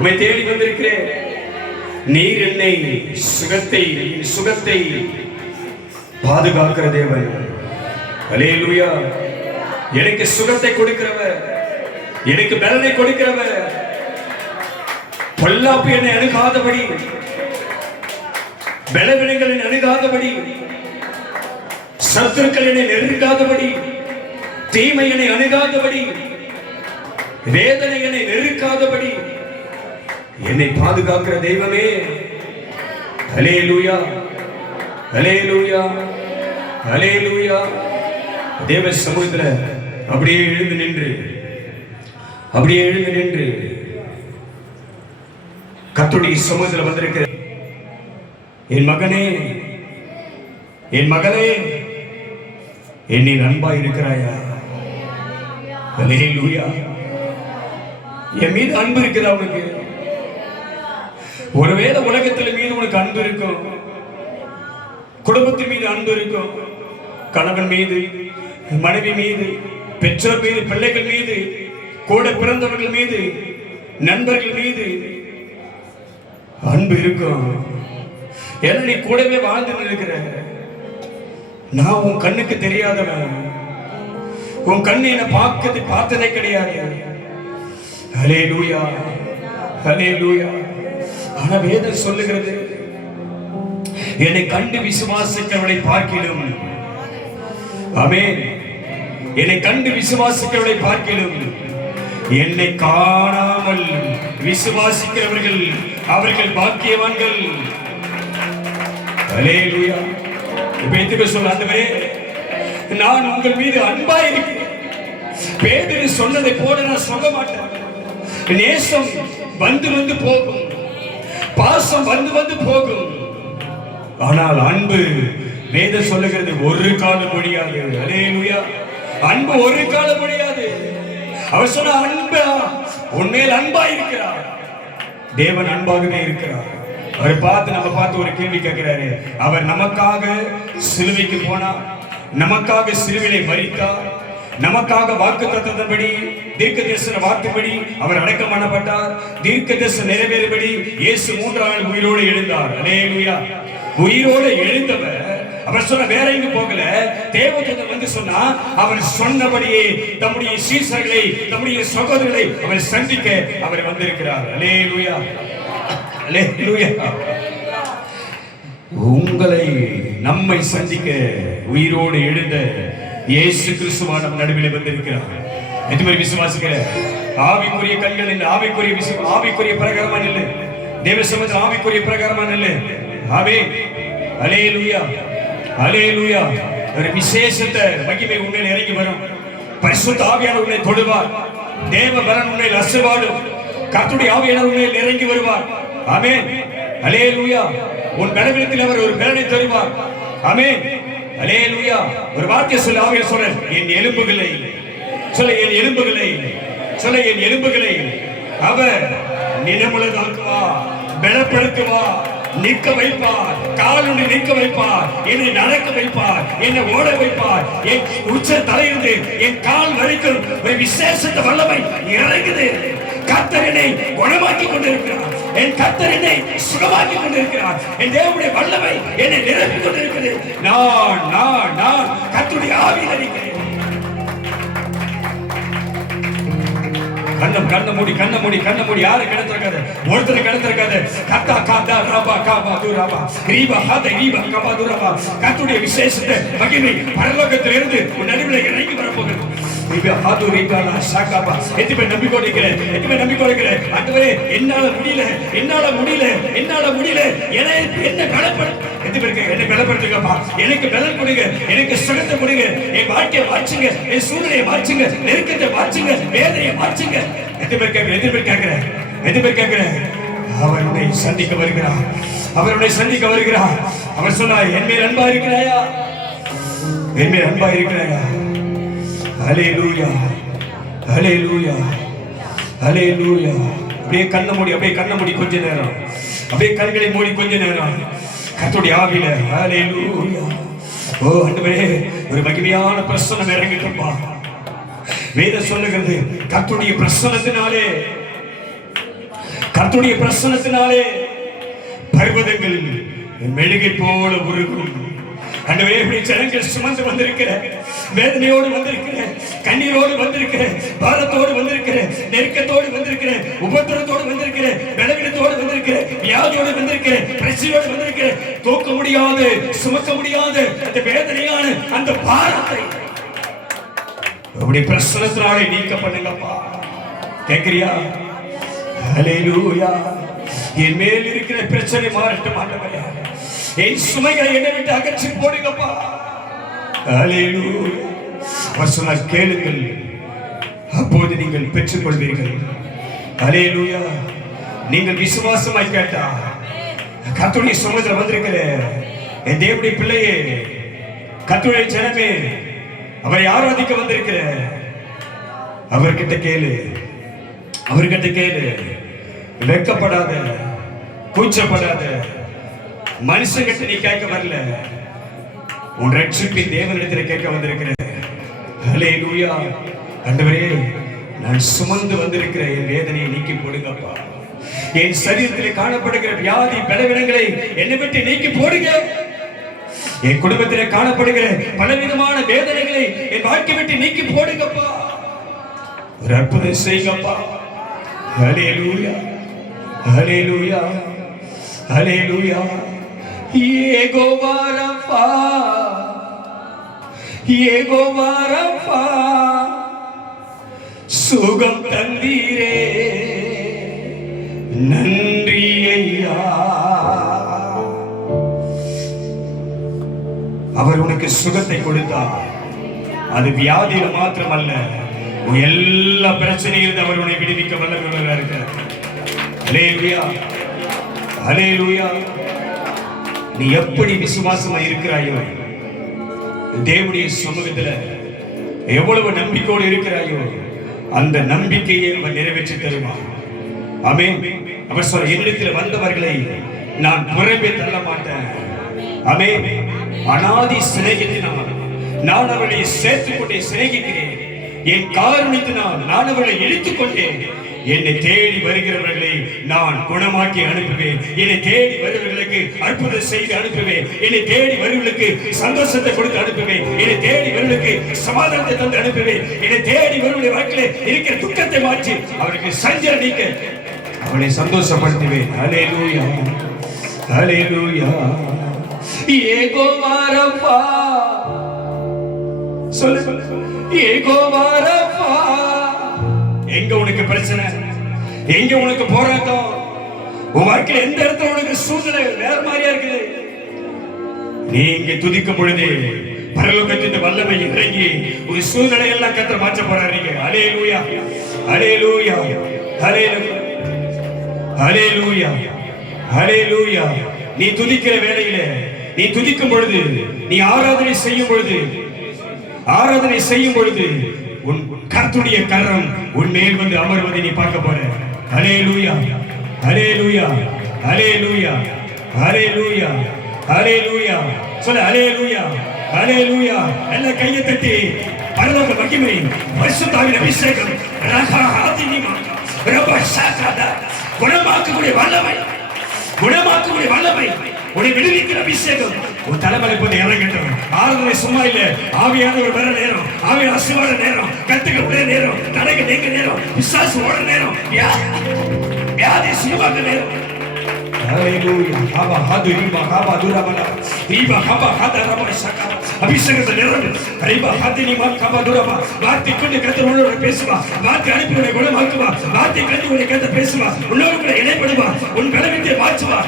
உம்மை தேடி வந்திருக்கிறேன். நீர் என்னை சுகத்தை பாதுகாக்கிற தேவன். அல்லேலூயா. எனக்கு சுகத்தை கொடுக்கிறவர், எனக்கு பலனை கொடுக்கிறவர், பொல்லாப்பு என்னை அணுகாதபடி, பலவீனங்கள் என்னை அணுகாதபடி, சத்துருக்கள் என்னை நெருங்காதபடி, தீமை என்னை அணுகாதபடி, வேதனை என்னை நெருக்காதபடி என்னை பாதுகாக்கிற தெய்வமே. அல்லேலூயா, அல்லேலூயா, அல்லேலூயா. தேவ சமூகத்துல அப்படியே எழுந்து நின்று கர்த்தருடைய சமூகத்துல வந்திருக்கிற என் மகனே, என் மகளே, என்னை அன்பாய் இருக்கிறாயா? அல்லேலூயா. என் மீது அன்பு இருக்குதா உனக்கு? ஒருவேளை உலகத்தில் மீது உனக்கு அன்பு இருக்கும், குடும்பத்தின் மீது அன்பு இருக்கும், கணவன் மீது, மனைவி மீது, பெற்றோர் மீது, பிள்ளைகள் மீது, கூட பிறந்தவர்கள் மீது, நண்பர்கள் மீது அன்பு இருக்கும். ஏன்னா நீ கூடவே வாழ்ந்து இருக்கிற. நான் உன் கண்ணுக்கு தெரியாதவன், உன் கண்ணு என்ன பார்த்ததே கிடையாது. ஹல்லேலூயா, ஹல்லேலூயா. ஆனா வேதம் சொல்லுகிறது, என்னை கண்டு விசுவாசிக்கிறவனை பார்க்கிலும், ஆமென், என்னை கண்டு விசுவாசிக்கிறவனை பார்க்கிலும் என்னை காணாமல் விசுவாசிக்கிறவர்கள் அவர்கள் பாக்கியவான்கள். ஹல்லேலூயா. இப்ப சொல்ல, ஆண்டவரே நான் உங்கள் மீது அன்பா இருக்கிறேன். பேதுரு சொன்னதை போல நான் சொல்ல மாட்டேன். நேசம் வந்து வந்து போகும், பாசம் வந்து வந்து போகும். ஆனால் அன்பு, வேதம் சொல்லுகிறது, ஒரு காலம் முடியாது. ஹல்லேலூயா. அன்பு ஒரு காலம் முடியாது. அவர் சொன்ன அன்பா, உண்மையில் அன்பா இருக்கிறார். தேவன் அன்பாகவே இருக்கிறார். அவர் பார்த்து நம்ம பார்த்து ஒரு கேள்வி கேட்கிறாரு. அவர் நமக்காக சிலுவைக்கு போனார், நமக்காக சிலுவிலை மரித்தார், நமக்காக வாக்குத்தத்தத்தின்படி தீர்க்கதரிசன வார்த்தைப்படி அவர் அடக்கம் பண்ணப்பட்டார். தீர்க்கதரிசனம் நிறைவேறும்படி இயேசு 3 நாள் உயிரோடு எழுந்தார். ஹல்லேலூயா. உயிரோடு எழுந்தவர் அவர் சொன்ன வேற எங்க போகல. தேவதூதன் வந்து சொன்னா அவர் சொன்னபடியே தம்முடைய சீசர்களை, தம்முடைய சகோதரர்களை அவர் சந்திக்க அவர் வந்திருக்கிறார். ஹல்லேலூயா, ஹல்லேலூயா. உங்களை, நம்மை சந்திக்க உயிரோடு எழுந்த இயேசு கிறிஸ்துவான நடுவில் வந்திருக்கிறார். எதுவரை விசுவாசிக்கிற ஆவிக்குரிய கண்கள் இல்லை, ஆவிக்குரிய பிரகாரமா இல்லை, தேவ சமூகத்தில் ஆவிக்குரிய பிரகாரமா இல்லை. ஆமென், ஹல்லேலூயா, ஹல்லேலூயா. ஒரு விசேஷத்தை மகிமை உண்மையில் இறங்கி வரும். பரிசுத்த ஆவியானவர் உன்னை தொடுவார். தேவ பலன் உன்னை ஆசீர்வாதம். கர்த்தருடைய ஆவியானவர் உன்னை இறங்கி வருவார். ஆமென், ஹல்லேலூயா. உன் கனவிடத்தில் அவர் ஒரு பலனை தருவார். ஆமென், ஹல்லேலூயா. ஒரு வார்த்தை சொல்ல, ஆவியானவர் சொல்ற, என் எலும்புகளை சொல்ல, என் எலும்புகளை சொல்ல, என் எலும்புகளை அவர் நினைவுள்ளதாக்குவார், பலப்படுத்துவார், நிற்க வைப்பார், காலுண்டு நிற்க வைப்பார், என்னை நடக்க வைப்பார், என்னை ஓட வைப்பார். என் உச்ச தலையிலிருந்து என் கால் வரைக்கும் ஒரு விசேஷத்த வல்லமை இறங்குது. கர்த்தர் என்னை குணமாக்கி கொண்டிருக்கிறார். என் கர்த்தர் என்னை சுகமாக்கி கொண்டிருக்கிறார். என் தேவனுடைய வல்லமை என்னை நிரப்பிக் கொண்டிருக்கிறது. நான் கர்த்தருடைய ஆவியில் இருக்கிறேன். கண்ண மூடி யாரு கிடத்திருக்காது, ஒருத்தர் கிடத்திருக்காது. கத்தா காதா ராபா காபா துராபா ரீபா ஹாத ரீபா காபா துராபா. கர்த்தருடைய விசேஷத்தை மகிமை பரலோகத்தில் இருந்து உன் நடுவில் இறங்கி வரப்போகிறது. ரீபா ஹாது ரீபா ஷாகாபா. எதுமே நம்பிக்கொண்டிருக்கிறேன், ஆண்டவரே என்னால முடியல, என்ன பலப்படு, என்னை பலப்படுத்துங்கப்பா, எனக்கு பலன் கொடுங்க, எனக்கு சுகத்தை கொடுங்க, என் வாழ்க்கையை மாற்றுங்க, என் சூழ்நிலையை மாற்றுங்க, நெருக்கத்தை மாற்றுங்க, வேதனையை மாற்றுங்க. எதிர்பார்க்கிற அவர் உன்னை சந்திக்க வருகிறார். அவர் சொன்னார், என் மேல் அன்பா இருக்கிறாயா? ஹல்லேலூயா, ஹல்லேலூயா, ஹல்லேலூயா. அப்படியே கண்ணை மூடி கொஞ்ச நேரம், அப்படியே கண்களை மூடி கொஞ்ச நேரம் கர்த்தருடைய ஆவியில. ஹல்லேலூயா. ஓ ஆண்டவரே, ஒரு மகிமையான பிரசன்னம் இறங்கிட்டுப்பா. வேதம் சொல்லுகிறது, கர்த்தருடைய பிரசன்னத்தினாலே பர்வதங்கள் மெழுகை போல உருகும். ஆண்டவரே, இப்படி ஜனங்கள் சுமந்து வந்திருக்கிற, வேதனையோடு வந்திருக்கிற, கண்ணீரோடு வந்திருக்கிற, பாரத்தோடு வந்திருக்கிற, நெருக்கத்தோடு வந்திருக்கிற, உபத்திரத்தோடு வந்திருக்கிற, பலவீனத்தோடு வந்திருக்கிற, வியாதியோடு வந்திருக்கிற, பிரச்சனையோடு வந்திருக்கிற, தூக்க முடியாது, சுமக்க முடியாது அந்த வேதனையான அந்த பாரத்தை அப்படி பிரசன்னத்தினாலே நீக்க பண்ணுங்கப்பா. கேட்கிறியா? ஹல்லேலூயா. என் மேல் இருக்கிற பிரச்சனை மாறட்டும் ஆண்டவரே. என் சுமைகளை என்னை விட்டு அகற்றி போடுங்கப்பா. ஹல்லேலூயா. வசனம் கேளுங்கள், அப்போது நீங்கள் பெற்றுக் கொள்வீர்கள். ஹல்லேலூயா. நீங்கள் விசுவாசமாய் கேட்டா கர்த்தருடைய சமூகத்தில் வந்திருக்கிற என் தேவனுடைய பிள்ளையே, கர்த்தருடைய ஜனமே, அவரை ஆராதிக்க வந்திருக்கிற அவர்கிட்ட கேளு. வெட்கப்படாத, கூச்சப்படாத. மனுஷங்கிட்ட நீ கேட்க வரல, உன் ரட்சிப்பின் தேவனிடத்தில் கேட்க வந்திருக்கிறேன். ஹல்லேலூயா. ஆண்டவரே, நான் சுமந்து வந்திருக்கிற என் வேதனையை நீக்கி போடுங்கப்பா. என் சரீரத்தில் காணப்படுகிற வியாதி பலவீனங்களை என்னை விட்டு நீக்கி போடுங்க. என் குடும்பத்தில் காணப்படுகிற பலவிதமான வேதனைகளை என் வாழ்க்கை விட்டு நீக்கி போடுங்கப்பா. ஒரு அற்புதம் செய்யுங்கப்பா. ஹல்லேலூயா, ஹல்லேலூயா, ஹல்லேலூயா. யெகோவா ரஃபா, யெகோவா ரஃபா, சுகம் தந்தீரே, நன்றி ஐயா. அவர் உனக்கு சுகத்தை கொடுத்தார். அது வியாதியில மாத்திரமல்ல, எல்லா பிரச்சனையிலிருந்து அவர் உன்னை விடுவிக்க வல்லவராக இருக்கிறார். ஹல்லேலூயா, ஹல்லேலூயா. நீ எப்படி விசுவாசமா இருக்கிறாயோ, தேவனுடைய சமூகத்தில் எவ்வளவு நம்பிக்கையோடு இருக்கிறாயோ, அந்த நம்பிக்கையை அவர் நிறைவேற்றி தருவார். ஆமென். அவர் சொல்ற, என்னிடத்தில் வந்தவர்களை நான் புறம்பே தள்ள மாட்டேன். ஆமென். அநாதி சிநேகித்தினால் நான் அவர்களை சேர்த்துக் கொண்டே சிநேகிக்கிறேன். என் காரணத்தினால் நான் அவர்களை இழுத்துக் கொண்டேன். என்னை தேடி வருகிறவர்களை நான் குணமாக்கி அனுப்புவேன். என்னை தேடி வருவர்களுக்கு அற்புதம் செய்து அனுப்புவேன். என்னை தேடி வருவர்களுக்கு சந்தோஷத்தை கொடுத்து அனுப்புவேன். என்னை தேடி வருவர்களுக்கு சமாதானத்தை தந்து அனுப்புவேன். என்னை தேடி வருவர்களுடைய வாழ்க்கையில் இருக்கிற துக்கத்தை மாற்றி அவருக்கு சஞ்சல நீக்க அவளை சந்தோஷப்படுத்துவேன். ஹல்லேலூயா, ஹல்லேலூயா. யெகோவா ரஃபா, சொல்லு, யெகோவா ரஃபா. எங்க உனக்கு பிரச்சனை, எங்க உனக்கு போராட்டம், உன் வாழ்க்கையில் எந்த இடத்துல உனக்கு சூழ்நிலை வேற மாதிரியா இருக்குது, நீங்க துதிக்கும் பொழுது பரலோகத்தின் வல்லமை இறங்கி ஒரு சூழ்நிலை எல்லாம் கர்த்தர் மாற்ற போறாருங்க. ஹல்லேலூயா, ஹல்லேலூயா, ஹல்லேலூயா, ஹல்லேலூயா, ஹல்லேலூயா. நீ துதிக்கிற வேளையில, நீ துதிக்கும் பொழுது, நீ ஆராதனை செய்யும் பொழுது, ஆராதனை செய்யும் பொழுது உன் கர்த்தருடைய கரம் உன் மேல் வந்து அமர்வதை நீ பார்க்க போற. ஹல்லேலூயா, ஹல்லேலூயா, ஹல்லேலூயா, ஹல்லேலூயா, ஹல்லேலூயா. சொல்ல, ஹல்லேலூயா, ஹல்லேலூயா. எல்லா கையை தட்டி பரலோக மகிமை, பரிசுத்தாவின் அபிஷேகம், ரகாஹாதினிமா, ரபஷாகதா, குணமாக்கக்கூடிய வல்லமை, குணமாக்கக்கூடிய வல்லமை, உன்னை விடுவிக்கிற அபிஷேகம் உன் தலைமையில போது இறங்கட்டும். ஆராதனை சும்மா இல்ல, ஆவியானவர் வர நேரம், ஆவியான அசுவாட நேரம், கத்துக்க உடைய நேரம், தடைக்கு நீங்க நேரம், விசுவாச ஓட நேரம், வியாதி சுகமாக்க நேரம். ஹல்லேலூயா. ஹபா ஹதுரிபா ஹபா துரபலா ரீபா ஹபா ஹதரபா ஷகா. அபிஷேகத்தை நிரம்பு. ரீபா ஹதினிமா ஹபா துரபா. வார்த்தை கொண்டு கர்த்தரோடு பேசுவா. வார்த்தை அனுப்பி உன்னை குணமாக்குவா. வார்த்தை கொண்டு உன்னை கர்த்தர் பேசுவா. உன்னோடு கூட இணைப்படுவா. உன் பலவீனத்தை மாற்றுவா.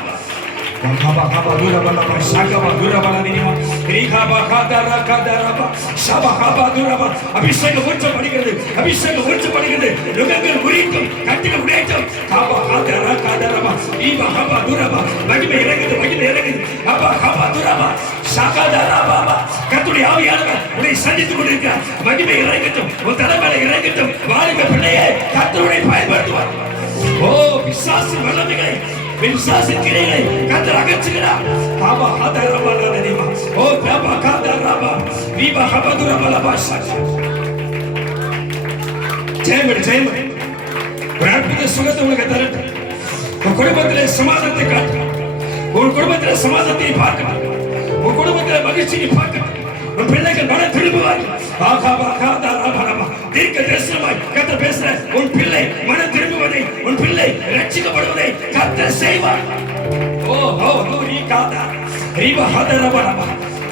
ஹபா ஹபா துரபலா ஷகா துரபலா நிமா ரீஹபா ஹதரா கதரபா ஷபா ஹபா துரபா. அபிஷேகம் ஊற்றப்படுகிறது, அபிஷேகம் ஊற்றப்படுகிறது. யுகங்கள் உரிக்கும், கட்டுகள் உடைக்கும். ஹபா ஹதரா கதரபா ரீபா ஹபா துரபா. மகிமை இறங்குது, மகிமை இறங்குது. ஹபா ஹபா துரபா ஷகதரபா. கர்த்தருடைய ஆவியானவர் உன்னை சந்தித்துக் கொண்டிருக்கிறார். மகிமை இறங்கட்டும், உன் தலைமையில இறங்கட்டும். வாலிப பிள்ளையே, கர்த்தருடைய பயன்படுத்துவார். ஓ, விசுவாசின் வல்லமைகளை, விசுவாசின் கிரைகளை கர்த்தர் அகற்றுகிறார். பாபா ஹதரபா லனிமா. ஓ பாபா கதரபா ரீபா ஹபா துரபா ஷகா. ஜெயமணி, ஜெயமணி. ஒரு அற்புத சுகத்தை உங்களுக்கு தரட்டும். உன் குடும்பத்திலே சமாதானத்தை காட்டு. உன் குடும்பத்திலே சமாதானத்தை பார்க்கணும். உன் குடும்பத்திலே மகிழ்ச்சியை பார்க்கணும். உன் பிள்ளைகள் மன திரும்புவார். தீர்க்க தரிசனமாய் கர்த்தர் பேசுற உன் பிள்ளை மன திரும்புவதை, உன் பிள்ளை ரட்சிக்கப்படுவதை கர்த்தர் செய்வார். ஓ ஓ நூரி காதா ரீபா ஹதரபா.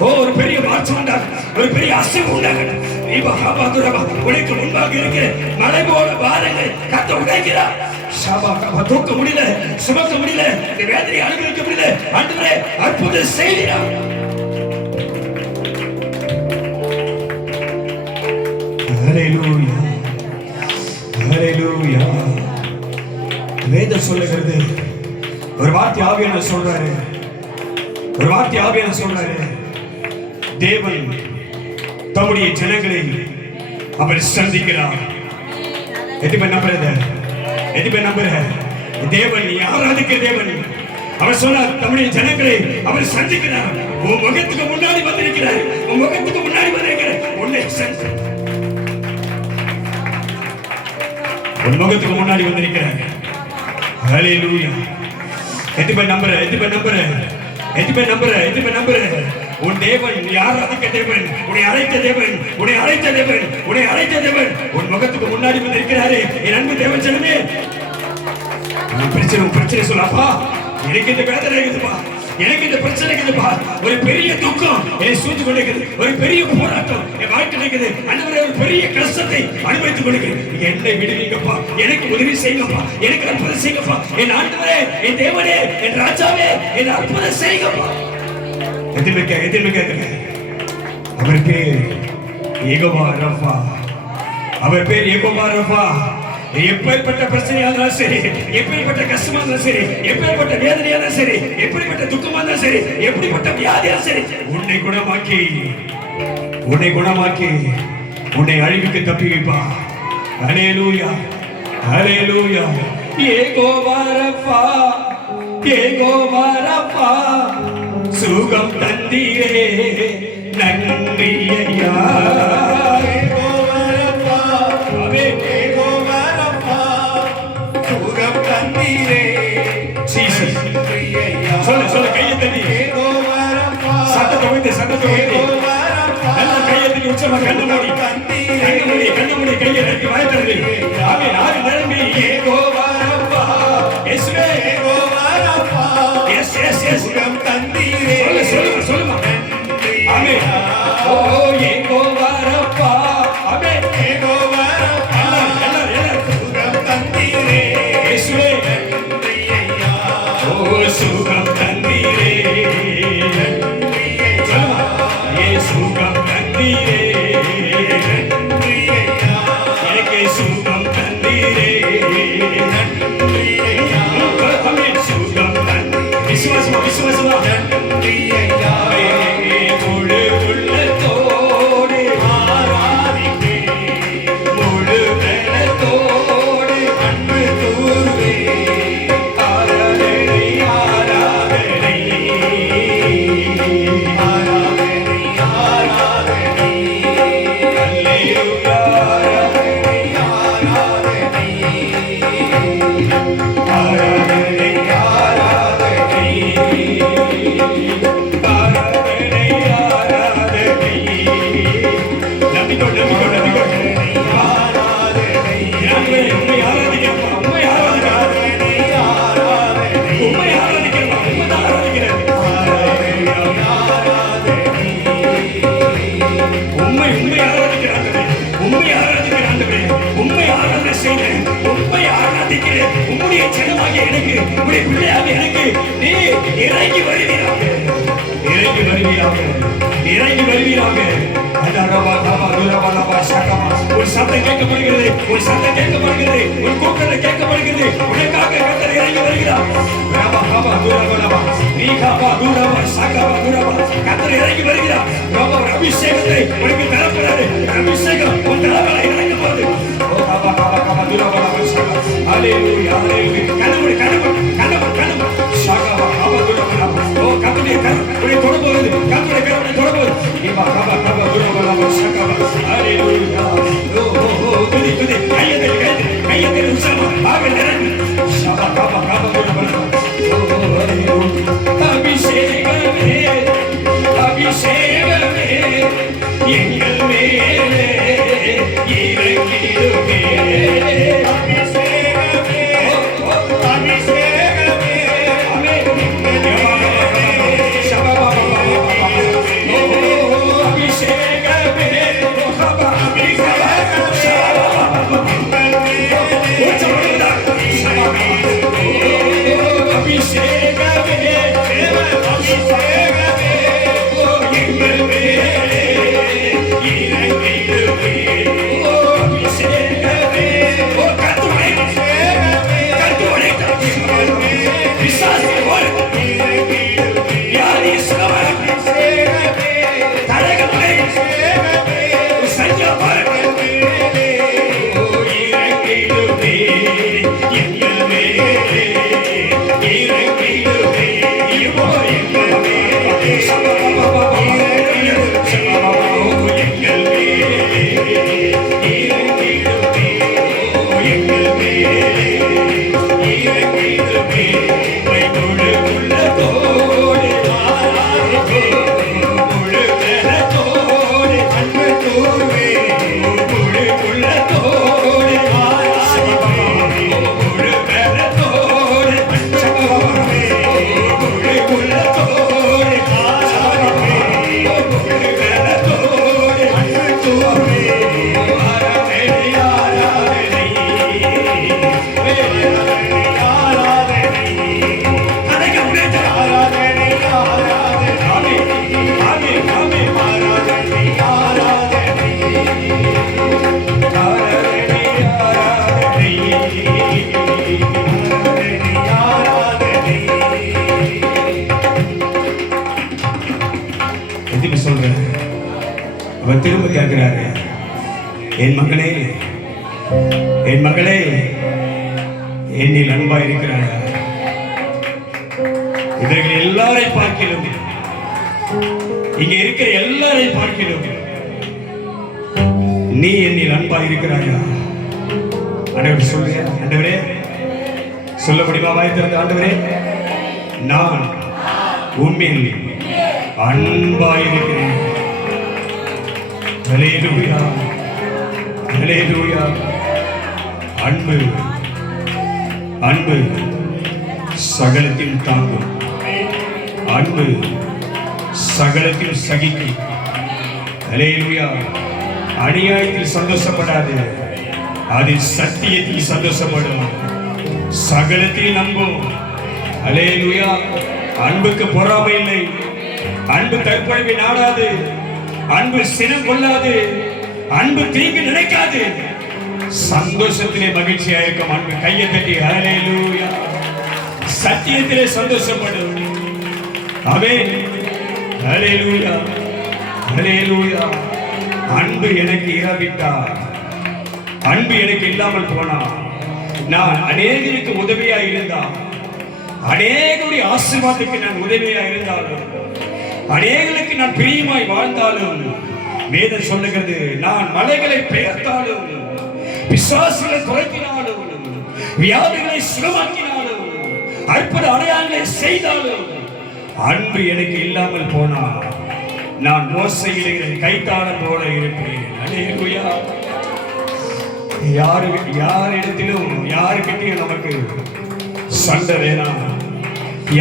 ஓ, ஒரு பெரிய மாற்றம் உண்டாகும், ஒரு பெரிய அசைவு உண்டாகும். ரீபா ஹபா துரபா. உனக்கு முன்பாக இருக்கிற மலை போல பாரங்கள் கர்த்தர் உடைக்கிறார். ஷபா கபா. தூக்க முடியல, சுமக்க முடியல, இந்த வேதனையை அனுபவிக்க முடியல. ஆண்டவரே, அற்புதம் செய்கிறார். ஹல்லேலூயா, ஹல்லேலூயா. வேதம் சொல்லுகிறது, ஒரு வார்த்தை ஆவியானவர் சொல்றாரு, ஒரு வார்த்தை ஆவியானவர் சொல்றாரு. தேவன் தம்முடைய ஜனங்களை அவர் சந்திக்கிறார். எதுமே நம்புறது, எதுமே நம்புற தேவன், நீ ஆராதிக்கிற தேவன், அவர் சொன்னார், தம்முடைய ஜனங்களை அவர் சந்திக்கிறார். உன் முகத்துக்கு முன்னாடி வந்திருக்கிறார், உன் முகத்துக்கு முன்னாடி வந்திருக்கிறார், உன்னை உன் முகத்துக்கு முன்னாடி வந்திருக்கிறார். ஹல்லேலூயா. எதுமே நம்புற, எதுமே நம்புற, எதுமே நம்புற, எதுமே நம்புற. உன் தேவன் யார்? அதிக தேவன், உன்னை அழைத்த தேவன், உன்னை அழைத்த தேவன், உன்னை அழைத்த தேவன் உன் முகத்துக்கு முன்னாடி வந்திருக்கிறாரே. என் அன்பு தேவன் ஜனமே, பிரச்சனை சொல்லப்பா, எனக்கு இந்த வேதனை இருக்குதுப்பா, எனக்கு இந்த பிரச்சனை இருக்குதுப்பா, ஒரு பெரிய துக்கம் என்னை சூழ்ந்து கொண்டிருக்கிறது, ஒரு பெரிய போராட்டம் என் வாழ்க்கையில் இருக்குது, அன்றுவரே ஒரு பெரிய கஷ்டத்தை அனுபவித்துக் கொண்டிருக்கிறேன். என்னை விடுவீங்கப்பா, எனக்கு உதவி செய்யுங்கப்பா, எனக்கு அற்புதம் செய்யுங்கப்பா, என் ஆண்டவரே, என் தேவனே, என் ராஜாவே, என் அற்புதம் செய்யுங்கப்பா. எதிர்க்க அவர் பேர் யெகோவா ரஃபா, அவர் பேர் யெகோவா ரஃபா. எப்பேற்பட்ட பிரச்சனையா இருந்தாலும் சரி, எப்பேற்பட்ட கஷ்டமா இருந்தாலும் சரி, எப்பேற்பட்ட வேதனையா இருந்தாலும் சரி, எப்படிப்பட்ட துக்கமா இருந்தாலும் சரி, எப்படிப்பட்ட வியாதியா சரி, உன்னை குணமாக்கி உன்னை அழிவுக்கு தப்பி வைப்பா. ஹல்லேலூயா, ஹல்லேலூயா. யெகோவா ரஃபா, யெகோவா ரஃபா, சுகம் தந்தீரே நன்றி ஐயா. யெகோவா ரஃபா, யெகோவா ரஃபா, சுகம் தந்தீரே ஜீசஸ் நன்றி ஐயா. சொல்ல கையை தட்டி யெகோவா ரஃபா, சத்தத்தை வைத்து யெகோவா ரஃபா, நல்ல கையை தட்டி உச்சமா கண்ணு மூடி கையை ரெட்டி வாய்த்தது. ஆமென். ஆவி நிரம்பி யெகோவா ரஃபா, இயேசுவே Jehovah Rapha, yes yes yes சுகம் தந்தீரே. சொல்லுமா. ஆமென். ஓ Jehovah Rapha, amen. Jehovah Rapha, எல்லாரும் சுகம் தந்தீரே. இயேசுவே நன்றி ஐயா. ஓ சுகம் தந்தீரே. நன்றி ஐயா. சொல்லுமா. இயேசு சுகம் தந்தீரே. நன்றி ஐயா. எனக்கு சுகம் தந்தீரே. நன்றி ஐயா. ஆமென். சுகம் தந்தீரே. விசுவாசமா நன்றி ஐயா. முழு உள்ளத்தோடு ஆராதிப்பேன், முழு பலத்தோடு அன்பு கூறுவேன். ஆராதனை ஆராதனை ஆராதனை ஆராதனை, அல்லேலூயா. ஆராதனை ஆராதனை ஆராதனை ஆராதனை ஆராதனை ஆராதனை. நம்பிக்கை ஆராதனை. உண்மை ஆராதிக்கிறோம், உண்மை ஆராதனை ஆராதனை, உண்மை ஆராதிக்கிறோம், உண்மை ஆராதிக்கிறோம். உண்மை ஆராதிக்கிறாங்க, உண்மை ஆராதிக்கிறாங்க, உண்மை ஆராதனை செய்கிறேன், உண்மை ஆராதிக்கிறேன். உம்முடைய ஜனமாகிய எனக்கு, உம்முடைய பிள்ளையாக எனக்கு நீ இறங்கி வருவீராக, இறங்கி வருவீராக, இறங்கி வருவீராக. ஒரு சத்தம் கேட்கப்படுகிறது, ஒரு சத்தம் கேட்கப்படுகிறது, ஒரு கூட்டல் கேட்கப்படுகிறது. உனக்காக கர்த்தர் இறங்கி வருகிறார். கர்த்தர் இறங்கி வருகிறார். ஒரு அபிஷேகத்தை உனக்கு தரப்படுறாரு. அபிஷேகம் உன் தலைவரை இறங்க போகுது. ஹல்லேலூயா, ஹல்லேலூயா. கனவு கனவு கனவு கனவு ஷாகவா அபதுரவனா. ஓ கர்த்தருடைய கரம் உன்னை தொடர்போது, கர்த்தருடைய கரம் உன்னை தொடர்போது. இவா கபா கபா துரவனா ஷாகவா. ஹல்லேலூயா. ஓ துதி துதி கையத்தை உற்சாகமா ஆவியில் நிரம்பி ஷாகவா கபா கபா துரவனா. ஓ அபிஷேகமே, அபிஷேகமே எங்கள் மேல் சொல்றேன். அவர் திரும்ப கேட்கிறாரு, என் மகனே, என் மகளே, என்னில் அன்பா இருக்கிறார். இவர்கள் எல்லாரை பார்க்கிறோம், இங்க இருக்கிற எல்லாரை பார்க்கிறோம், நீ என்னில் அன்பா இருக்கிறாயா? ஆண்டவர் சொல்லுங்க. ஆண்டவரே சொல்ல முடியுமா? வாய் திறந்து, ஆண்டவரே நான் உம்மில் அன்பாயிருக்கிறேன். ஹல்லேலூயா, ஹல்லேலூயா. அன்பு, அன்பு சகலத்தில் தாங்கும், அன்பு சகலத்தில் சகிக்கும். ஹல்லேலூயா. அநியாயத்தில் சந்தோஷப்படாது, அது சத்தியத்தில் சந்தோஷப்படும். சகலத்தில் நம்பும். ஹல்லேலூயா. அன்புக்கு பொறாமை இல்லை, அன்பு தற்பொழிவை நாடாது, அன்பு சினம் கொள்ளாது, அன்பு தீங்கு நினைக்காது, சந்தோஷத்திலே மகிழ்ச்சியா இருக்கும். அன்பு கையை தட்டி ஹல்லேலூயா. சத்தியத்திலே சந்தோஷப்படும். ஆமென். ஹல்லேலூயா, ஹல்லேலூயா. அன்பு எனக்கு இராவிட்டால், அன்பு எனக்கு இல்லாமல் போனால், நான் அநேகருக்கு உதவியா இருந்தால், அநேகருடைய ஆசீர்வாதத்துக்கு நான் உதவியா இருந்தாலும், அநேகருக்கு நான் பிரியமாய் வாழ்ந்தாலும், வேதம் சொல்லுகிறது, நான் மலைகளை பெயர்த்தாலும், பிசாசுகளை துரத்தினாலும், வியாதிகளை சுகமாக்கினாலும், அற்புத அடையாளங்களை செய்தாலும், அன்பு எனக்கு இல்லாமல் போனால் நான் மோசையில் கைத்தாளம் போல இருப்பேன். ஹல்லேலூயா. யாரிடத்திலும் யாருக்கிட்டையும் நமக்கு சண்டை வேணாம்,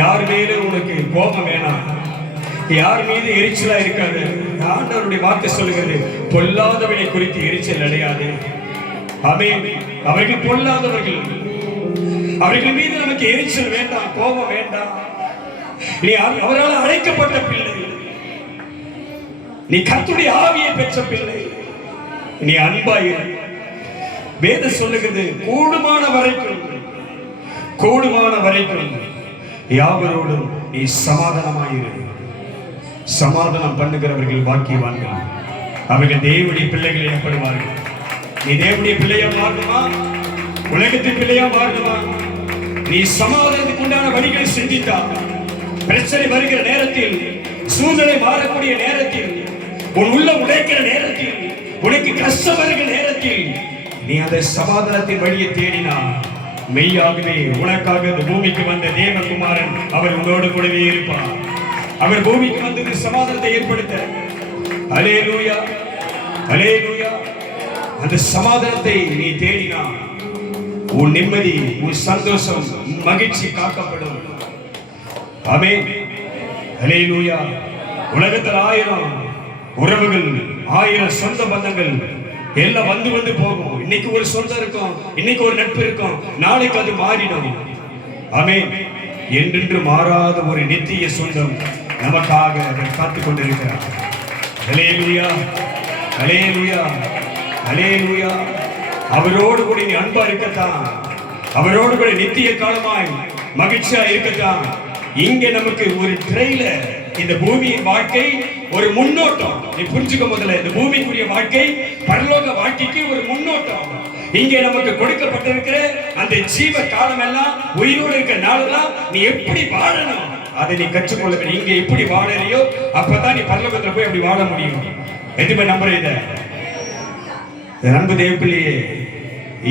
யார் மேலும் உனக்கு கோபம் வேணாம், யார் மீது எரிச்சலா இருக்காது. ஆண்டவருடைய வாக்கு சொல்லுகிறது, பொல்லாதவனை குறித்து எரிச்சல் அடையாது. ஆமென். அவர்கள் பொல்லாதவர்கள், அவர்கள் மீது நமக்கு எரிச்சல் வேண்டாம், கோபம் வேண்டாம். நீ அவரால் அழைக்கப்பட்ட பிள்ளை, நீ கர்த்தருடைய ஆவியை பெற்ற பிள்ளை, நீ அன்பாயிரு. வேதம் சொல்லுகிறது, கூடுமான வரைக்கும், கூடுமான வரைக்கும் யாவரோடும் நீ சமாதானமாயிரு. சமாதானம் பண்ணுகிறவர்கள் பாக்கியவான்கள், அவர்கள் தேவனுடைய பிள்ளைகள் எனப்படுவார்கள். நீ தேவனுடைய பிள்ளையா மாறணுமா? உலகத்தின் பிள்ளையா மாறணுமா? நீ சமாதானத்துக்கு உண்டான வழிகளை சிந்தித்தா, பிரச்சனை வருகிற நேரத்தில், சூழ்நிலை மாறக்கூடிய நேரத்தில், உன் உள்ள உடைக்கிற நேரத்தில், உனக்கு கஷ்டம் வருகிற நேரத்தில், நீ அந்த சமாதானத்தின் வழியை தேடினா, மெய்யாகவே உனக்காக இந்த பூமிக்கு வந்த தேவகுமாரன் அவர் உன்னோடு கூடவே இருப்பார். அவர் பூமிக்கு வந்தது சமாதானத்தை ஏற்படுத்த. ஹல்லேலூயா, ஹல்லேலூயா. அந்த சமாதானத்தை நீ தேடினா, உன் நிம்மதி, உன் சந்தோஷம், மகிழ்ச்சி காக்கப்படும். ஆமென். ஹல்லேலூயா. உலகத்தில் 1000 உறவுகள், 1000 சொந்த பந்தங்கள் எல்லாம் வந்து வந்து போகும். இன்னைக்கு ஒரு சொந்தம் இருக்கும், இன்னைக்கு ஒரு நட்பு இருக்கும், நாளைக்கு அது மாறிடும். ஆமென். என்றென்று மாறாத ஒரு நித்திய சொந்தம் நமக்காக காத்துக் கொண்டிருக்கிறார். ஹல்லேலூயா, ஹல்லேலூயா, ஹல்லேலூயா. அவரோடு கூட நீ அன்பா இருக்கத்தான், அவரோடு கூட நித்திய காலமாய் மகிழ்ச்சியா இருக்கத்தான். இங்கே நமக்கு ஒரு ட்ரெய்லர், இந்த பூமியின் வாழ்க்கை ஒரு முன்னோட்டம். நீ புரிஞ்சுக்க, முதல்ல இந்த பூமிக்குரிய வாழ்க்கை பரலோக வாழ்க்கைக்கு ஒரு முன்னோட்டம். இங்கே நமக்கு கொடுக்கப்பட்டிருக்கிற அந்த ஜீவ காலம் எல்லாம், உயிரோடு இருக்கிற நாளெல்லாம் நீ எப்படி வாழணும் அதை நீ கற்றுக்கொள்ள வேண்டும். இங்க எப்படி வாழறியோ அப்பதான் நீ பரலோகத்துல போய் அப்படி வாழ முடியும். எதுவுமே நம்புற இத அன்பு தேவப்பிள்ளையே,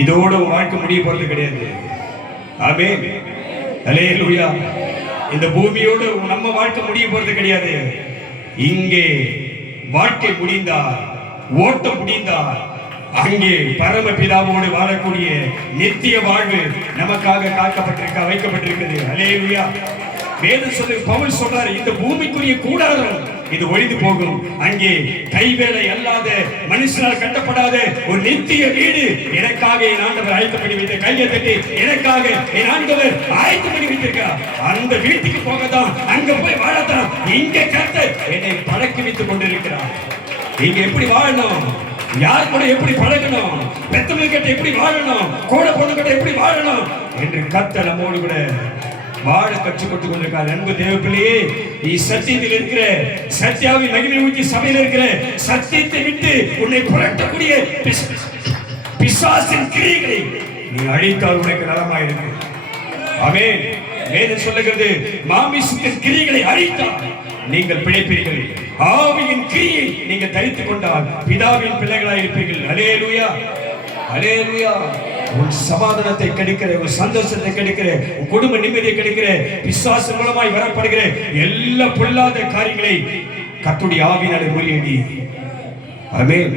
இதோட வாழ்க்கை முடிய போறது கிடையாது. ஆமென். ஹல்லேலூயா. இந்த பூமியோடு நம்ம வாழ்க்கை முடிய போறது கிடையாது. இங்கே வாழ்க்கை முடிந்தால், ஓட்டம் முடிந்தால், அங்கே பரமபிதாவோடு வாழக்கூடிய நித்திய வாழ்வு நமக்காக காக்கப்பட்டிருக்க, வைக்கப்பட்டிருக்கிறது. ஹல்லேலூயா. வேதம் சொல்லு, பவுல் சொல்றாரு, இந்த பூமிக்குரிய கூடாரம் இது ஒழிந்து போகும். அங்கே கைவேலை அல்லாத மனுஷனால் கட்டப்படாத ஒரு நித்திய வீடு எனக்காக என் ஆண்டவர் ஆயத்தம் பண்ணி வைத்த கையை தட்டி எனக்காக என் ஆண்டவர் ஆயத்தம் பண்ணி வைத்திருக்கிறார். அந்த வீட்டுக்கு போகத்தான், அங்க போய் வாழத்தான் இங்க கர்த்தர் என்னை பழக்கி வைத்துக் கொண்டிருக்கிறார். இங்க எப்படி வாழணும், யார் கூட எப்படி பழகணும், பெத்தவங்க கிட்ட எப்படி வாழணும், கூட பொண்ணுகிட்ட எப்படி வாழணும் என்று கர்த்தர் நம்மோடு கூட வாழ கற்றுக் கொடுத்துக் கொண்டிருக்கார். அன்பு தேவப்பிள்ளையே, நீ சத்தியத்தில் இருக்கிற, சத்தியாவின் மகிமை ஊற்றி சபையில் இருக்கிற, சத்தியத்தை விட்டு உன்னை புரட்டக்கூடிய பிசாசின் கிரியைகளை நீ அழித்தால் உனக்கு நலமாயிருக்கு. ஆமென். வேதம் சொல்லுகிறது, மாமிசத்தின் கிரியைகளை அழித்தால் நீங்கள் பிழைப்பீர்கள், ஆவியின் கிரியை நீங்கள் தரித்துக் கொண்டால் பிதாவின் பிள்ளைகளாய் இருப்பீர்கள். அல்லேலூயா, அல்லேலூயா. உன் சமாதானத்தை கெடுக்கிற, உன் சந்தோஷத்தை கெடுக்கிற, உன் குடும்ப நிம்மதியை கெடுக்கிற, பிசாசு மூலமாய் வரப்படுகிற எல்லா பொல்லாத காரியங்களை கர்த்தருடைய ஆவியினாலே முறியடி. ஆமென்.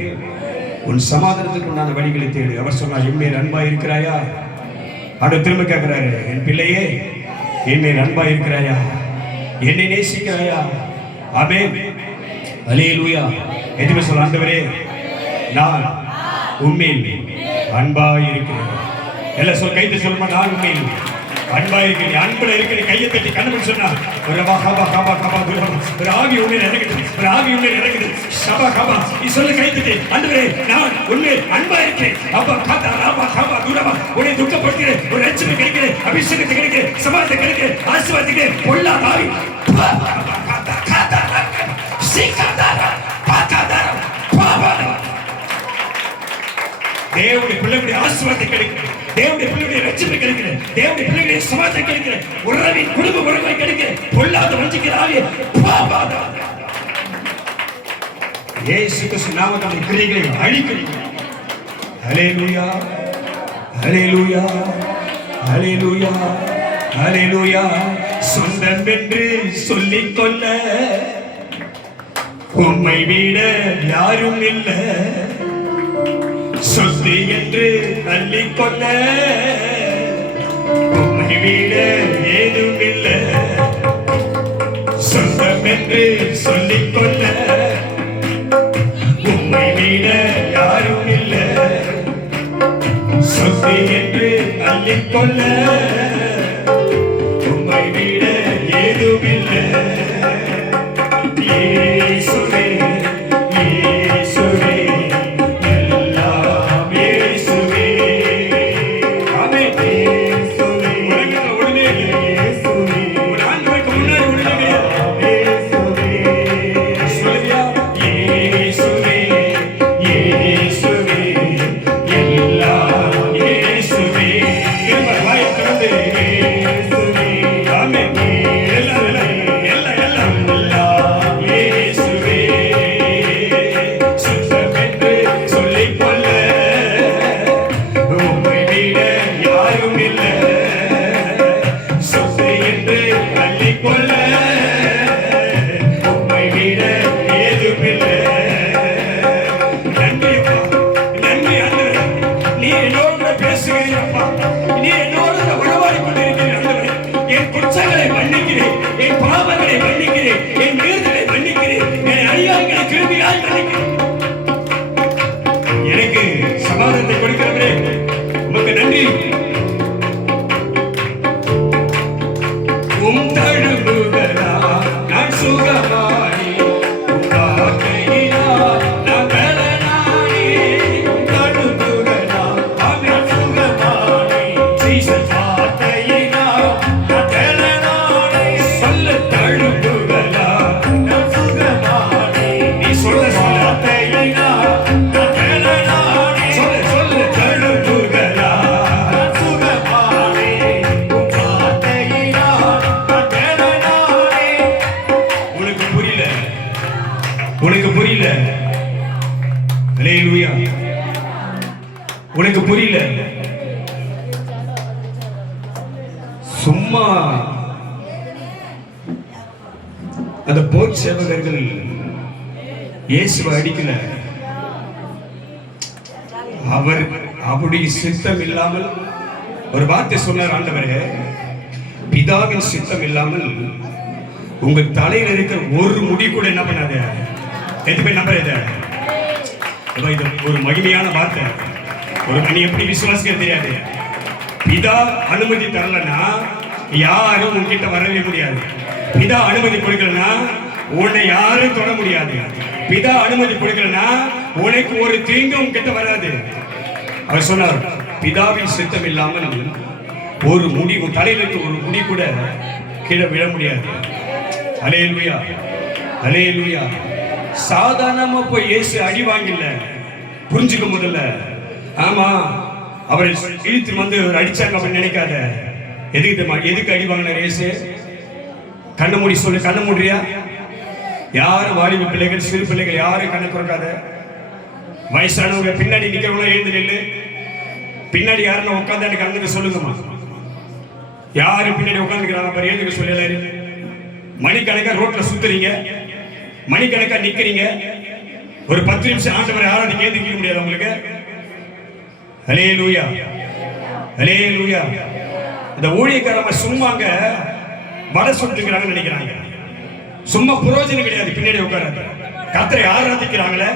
உன் சமாதானத்துக்கு உண்டான வழிகளை தேடு. அவர் சொன்னார், என் மேல் அன்பாய் இருக்கிறாயா? அவர் திரும்ப கேட்கிறாரு, என் பிள்ளையே, என் மேல் அன்பாய் இருக்கிறாயா? என்னை நேசிக்கிறாயா? ஆமென். அல்லேலூயா. எதுமே சொல்ல, ஆண்டவரே நான் உம்மேல் அன்பாய் இருக்கிறேன். எல்லாம் சொல், கைத்து சொல்லுமா, நான் உண்மையில் அன்பாய் இருக்கிறேன். அன்புல இருக்கிற கையை தட்டி கண்ணு சொன்னா, ஒரு ஆவி உண்மையில் இறங்குது, ஒரு ஆவி உண்மையில் இறங்குது. சபா கபா நீ சொல்லு, கை தட்டி, ஆண்டவரே நான் உண்மையில் அன்பாய் இருக்கிறேன். அப்பா காத்தா ராபா கபா தூரமா உன்னை துக்கப்படுத்துகிறேன், ஒரு லட்சம் கிடைக்கிறேன், அபிஷேகத்தை கிடைக்கிறேன், சமாதத்தை கிடைக்கிறேன், ஆசீர்வாதத்துக்கு பொல்லா ஆவி காத்தா காத்தா சீக்காதாரா பாக்காதாரா பாபாரா. தேவனுடைய பிள்ளைகளுடைய ஆசீர்வாதத்தை கிடைக்கிறது, தேவனுடைய பிள்ளைகளுடைய ரட்சிப்பை கிடைக்கிறது, தேவனுடைய பிள்ளைகளுடைய சமாதானம் கிடைக்கிறது, உறவின் குடும்ப உறவை கிடைக்கிறது, பொல்லாத வஞ்சிக்கிற ஆவியை பாபாத இயேசு கிறிஸ்து நாமத்தில் கிரியைகளை அழிக்கிறீர்கள். ஹல்லேலூயா, ஹல்லேலூயா, ஹல்லேலூயா, ஹல்லேலூயா. சொந்தம் என்று சொல்லிக் கொள்ள உம்மை விட யாரும் இல்லை, சொத்து என்று தள்ளிக்கொள்ள உம்மை விட ஏதும் இல்லை, சொந்தம் என்று சொல்லிக்கொள்ள உம்மை விட யாரும் இல்லை, சொத்து என்று தள்ளிக்கொள்ள உம்மை விட ஏதும் இல்லை. இயேசுவே, இயேசுவே, எனக்கு சமாதானத்தை கொடுக்கிறவரே உமக்கு நன்றி. உம் தழும்புகளா நான் சுகமானி, உம் வார்த்தையினால் நான் பலனானி, உம் தழும்புகளா நான் சுகமானி, ஜீசஸ் வார்த்தையினால் நான் பலனானி. சொல்ல தழும்புகளா நான் சுகமானி, நீ சொல்ல வார்த்தையினால் உனக்கு புரியல. சும்மா அந்த போர் சேவகர்கள் இயேசுவை அடிக்கல, அவர் அவருடைய சித்தம் இல்லாமல் ஒரு வார்த்தை சொன்னார். ஆண்டவரே, பிதாவின் சித்தம் இல்லாமல் உங்க தலையில இருக்கிற ஒரு முடி கூட என்ன பண்ணாது. எதுவுமே நம்புற இது ஒரு மகிமையான வார்த்தை. ஒரு மணி எப்படி விசுவாசிக்க தெரியாது. பிதா அனுமதி தரலன்னா யாரும் உன்கிட்ட வரவே முடியாது. பிதா அனுமதி கொடுக்கலன்னா உன்னை யாரும் தொட முடியாது. பிதா அனுமதி கொடுக்கலன்னா உனக்கு ஒரு தீங்கு உன்கிட்ட வராது. அவர் சொன்னார், பிதாவின் சித்தம் இல்லாமல் ஒரு முடி தலையில இருக்க ஒரு முடி கூட கீழே விழ முடியாது. அல்லேலூயா, அல்லேலூயா. சாதாரணமா போய் இயேசு அடி வாங்கல, புரிஞ்சுக்க முதல்ல. ஆமா, அவரை இழுத்து வந்து அடிச்சாங்க அப்படின்னு நினைக்காத. எதுக்கு அடி வாங்கினார் இயேசு? கண்ண மூடி சொல்லு. கண்ண மூடியா? யாரும் வாலிப பிள்ளைகள், சிறு பிள்ளைகள் யாரும் கண்ணை திறக்காத. வயசானவங்க பின்னாடி நிக்கிறவங்க எழுந்து நில்லு. பின்னாடி யாருன்னு உட்காந்து எனக்கு அங்க சொல்லுங்கம்மா. யாரு பின்னாடி உட்காந்துக்கிறாங்க எழுதுக்க சொல்லி எல்லாரும். மணிக்கணக்கா ரோட்ல சுத்துறீங்க, மணிக்கணக்கா நிக்கிறீங்க. ஒரு 10 நிமிஷம் ஆண்டவரை ஆராதிக்க ஏந்திக்க முடியாது உங்களுக்கு? அல்லேலூயா, அல்லேலூயா. இந்த ஊழியக்காரங்க சும்மாங்க வடை சுட்டுக்கிறாங்கன்னு நினைக்கிறாங்க. சும்மா புரோஜனம் கிடையாது. பின்னாடி உட்காராங்க. கர்த்தரை ஆராதிக்கிறாங்களே,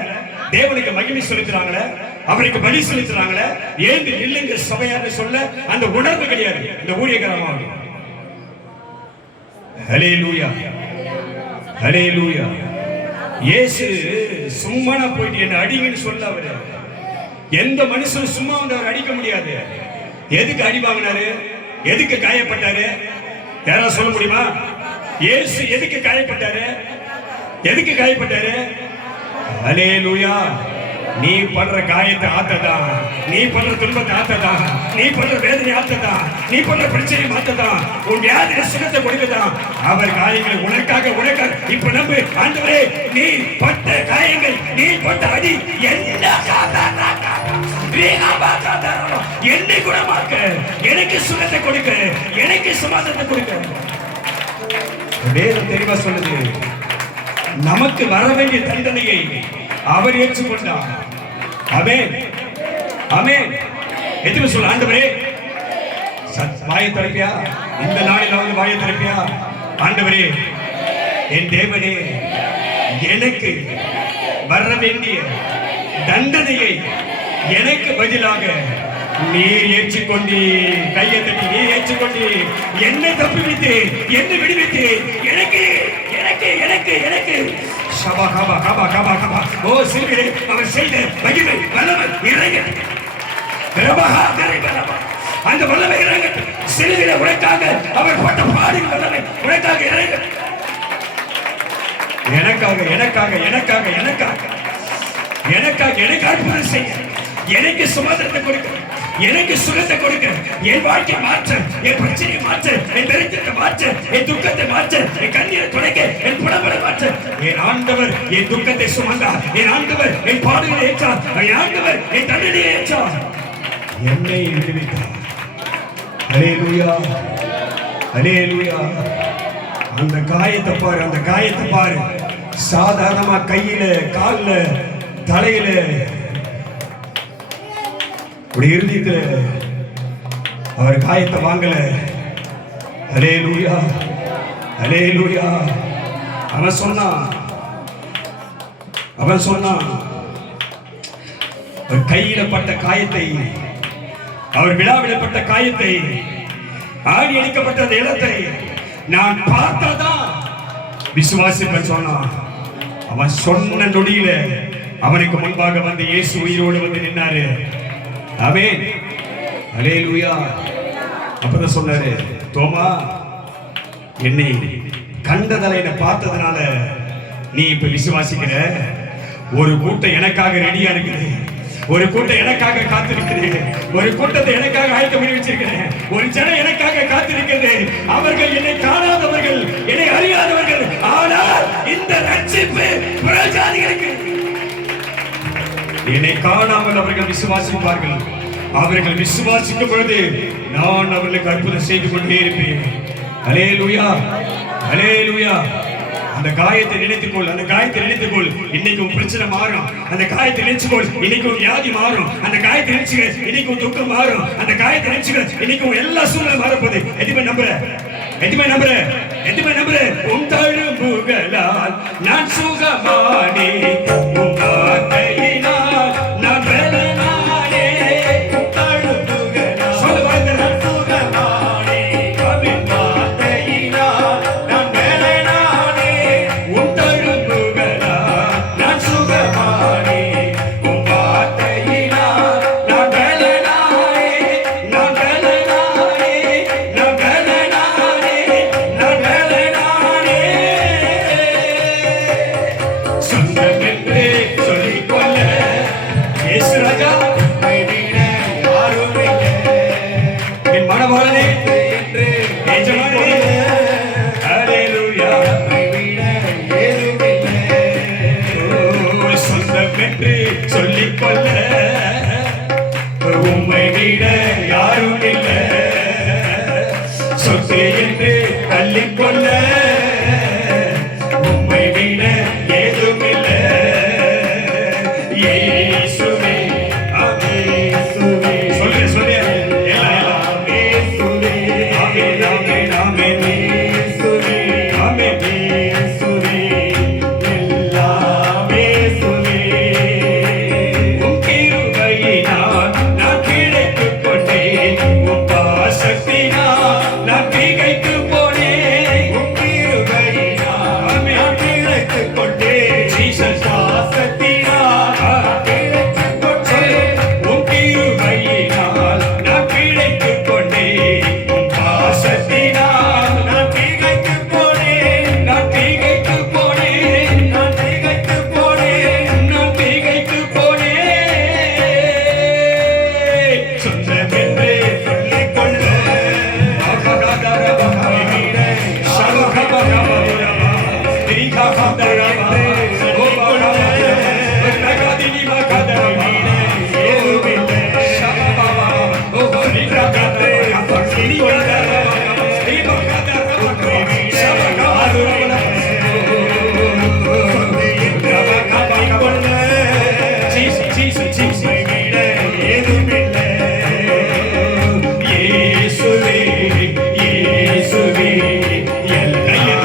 தேவனுக்கு மகிமை செலுத்துறாங்களே, அவருக்கு பலி செலுத்துறாங்களே, ஏந்து நில்லுங்க சபையான்னு சொல்ல அந்த உணர்வு கிடையாது இந்த ஊழியக்காரமாக. ஹல்லேலூயா, ஹல்லேலூயா. இயேசு சும்மா போயிட்டு என்ன அடிங்கன்னு சொல்ல அவரு. எந்த மனுஷனும் சும்மா வந்து அவர் அடிக்க முடியாது. எதுக்கு அடி வாங்கினாரு? எதுக்கு காயப்பட்டாரு? யாராவது சொல்ல முடியுமா? இயேசு எதுக்கு காயப்பட்டாரு? எதுக்கு காயப்பட்டாரு? அல்லேலூயா. நீ பண்ற காயத்தை ஆத்ததா, நீ பண்ற துன்பத்தை ஆத்ததா, நீ பண்ற வேதனை ஆத்ததா, நீ பண்ற பிரச்சனை மாத்ததா, உன் வியாதி சுகத்தை கொடுக்கதா. அவர் காயங்களை உனக்காக இப்ப நம்பு. ஆண்டவரே, நீ பட்ட காயங்கள், நீ பட்ட அடி என்ன என்னை குணமாக்க, எனக்கு சுகத்தை கொடுக்க, எனக்கு சமாதானத்தை கொடுக்க. வேதம் தெளிவா சொல்லுது, நமக்கு வர வேண்டிய தண்டனையை அவர் ஏற்றுக்கொண்டார். ஆமென், ஆமென். எதுவும் சொல்ல ஆண்டவரே, வாயை திறப்பியா? இந்த நாளில் வந்து வாயை திறப்பியா? ஆண்டவரே, என் தேவனே, எனக்கு வர வேண்டிய தண்டனையை எனக்கு பதிலாக நீர் ஏற்றுக்கொண்டு, கையை தட்டி நீர் ஏற்றுக்கொண்டு என்னை தப்புவித்து, என்னை விடுவித்து, எனக்கு எனக்கு எனக்கு எனக்கு சபா கபா கபா கபா கபா. ஓ சிறுவிலே அவர் செய்த மகிமை வல்லமை இறங்கட்டும். அந்த வல்லமை இறங்கட்டும். சிறுவிலே உனக்காக அவர் பட்ட பாடின் வல்லமை உனக்காக இறங்கட்டும். எனக்காக எனக்காக எனக்காக எனக்காக எனக்காக எனக்கு அற்புதம் செய்ய, எனக்கு சுமந்திரத்தை கொடுக்க, எனக்கு சுகத்தை கொடுக்க, என் வாழ்க்கையை மாற்ற, என் பிரச்சனையை மாற்ற, என் பெருக்கத்தை மாற்ற, என் துக்கத்தை மாற்ற, என் கண்ணீரை துடைக்க, என் புலம்பலை மாற்ற. என் ஆண்டவர் என் துக்கத்தை சுமந்தார். என் ஆண்டவர் என் பாடுகளை ஏற்றார். என் ஆண்டவர் என் தண்டனையை ஏற்றார். என்னை விடுவித்தார். அல்லேலூயா, அல்லேலூயா. அந்த காயத்தை பாரு, அந்த காயத்தை பாரு. சாதாரணமா கையில, கால்ல, தலையில, இருதயத்துல அவர் காயத்தை வாங்கல. அல்லேலூயா, அல்லேலூயா. அவன் சொன்னான் கையில பட்ட காயத்தை, அவர் விழாவிடப்பட்ட காயத்தை, ஆடி அடிக்கப்பட்ட அந்த இடத்தை நான் பார்த்தாதான் விசுவாசிப்பேன் சொன்னான். அவன் சொன்ன நொடியில அவனுக்கு முன்பாக வந்து இயேசு உயிரோடு வந்து நின்னாரு. ஆமென், அல்லேலூயா. அப்பதான் சொன்னாரு, தோமா, என்னை கண்டதால, என்னை பார்த்ததுனால நீ இப்ப விசுவாசிக்கிற. ஒரு கூட்டம் எனக்காக ரெடியா இருக்குது. ஒரு கூட்டம் எனக்காக காத்திருக்கிறது. ஒரு கூட்டத்தை எனக்காக ஆயத்த பண்ணி வச்சிருக்கிறேன். ஒரு ஜனம் எனக்காக காத்திருக்கிறது. அவர்கள் என்னை காணாதவர்கள், என்னை அறியாதவர்கள். ஆனால் இந்த ரட்சிப்பு புறஜாதிகளுக்கு. என்னை காணாமல் அவர்கள் விசுவாசிப்பார்கள். அவர்கள் விசுவாசிக்கும் பொழுது நான் அவர்களுக்கு அற்புதம் செய்து கொண்டே இருப்பேன். அல்லேலூயா, அல்லேலூயா. அந்த காயத்தை நினைத்துக்கொள், அந்த காயத்தை நினைத்துக்கொள். இன்னைக்கு உன் பிரச்சனை மாறும். அந்த காயத்தை நினைச்சுக்கொள், இன்னைக்கு உன் வியாதி மாறும். அந்த காயத்தை நினைச்சுக்க, இன்னைக்கு உன் துக்கம் மாறும். அந்த காயத்தை நினைச்சுக்க, இன்னைக்கு உன் எல்லா சூழ்நிலை மாறப்போகுது. எதுவுமே நம்புற எதுமே நம்புறேன், எதுமே நம்புறேன். உன் தழும்புகளால் நான் சுகமானே, உன் வார்த்தையினால் நான் பலனானே. உன் தழும்புகளால் சொல்ல பாருங்க, நான் சுகமானே, உன் வார்த்தையினால் நான் பலனானே. உன் தழும்புகளால் நான் சுகமானே, உன் வார்த்தையினால் நான் பலனானே, நான் பலனானே, நான் பலனானே, நான் பலனானே. சொந்தமென்றே சொல்லிக்கொள்ள இயேசு ராஜா என் மனவாளனே என்று எஜமானே, ஹல்லேலூயா. சொந்தமென்று சொல்லிக்கொள்ள உம்மை விட யாரும் இல்லை. சொத்து என்று தள்ளிக்கொள்ள உம்மை விட ஏதும் இல்லை. இயேசுவே, இயேசுவே, சொல்லு சொல்லு எல்லாம் இயேசுவே, ஆமென் ஆமென் ஆமென் இயேசுவே, ஆமென் இயேசுவே, எல்லாம் இயேசுவே. உம் கிருபையினால் நான் கிடைத்துக் கொண்டேன், உம் பாசத்தினால் நான் திகைத்துப் போனேன். உம் கிருபையினால் நான் கிடைத்துக் கொண்டேன், ஜீசஸ் பாசத்தினால் நான் கிடைத்துக் கொண்டேன். உம் கிருபையினால் நான் கிடைத்துக் கொண்டேன், உம் பாசத்தினால் நான் திகைத்துப் போனேன், நான் திகைத்துப் போனேன், நான் திகைத்துப் போனேன், நான் திகைத்துப் போனேன். சொந்தமென்றே சொல்லிக்கொள்ள இயேசுவே, இயேசுவே, என் கையை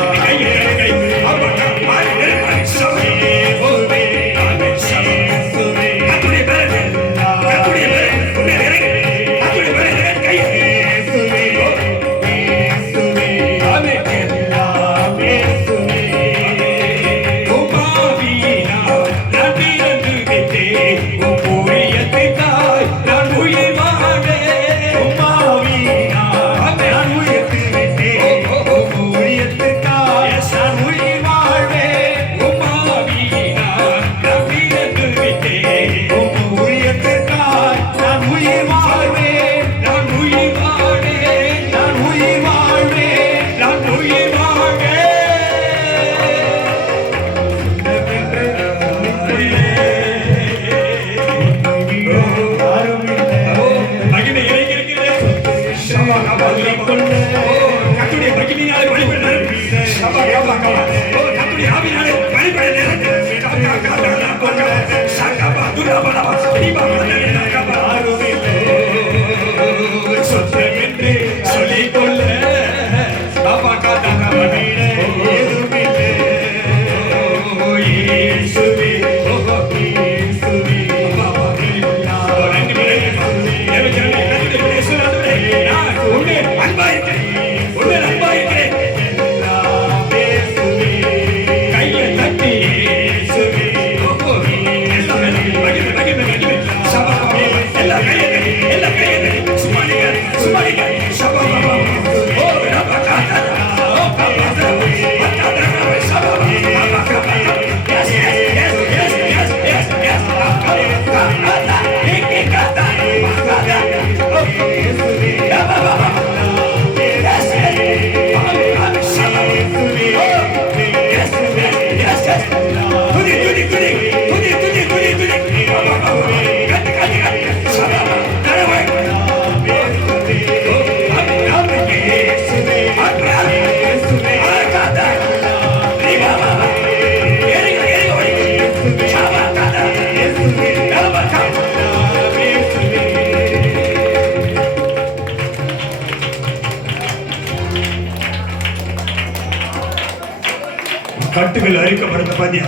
கட்டுகள் அழிக்கப்படுறத பாத்தியா?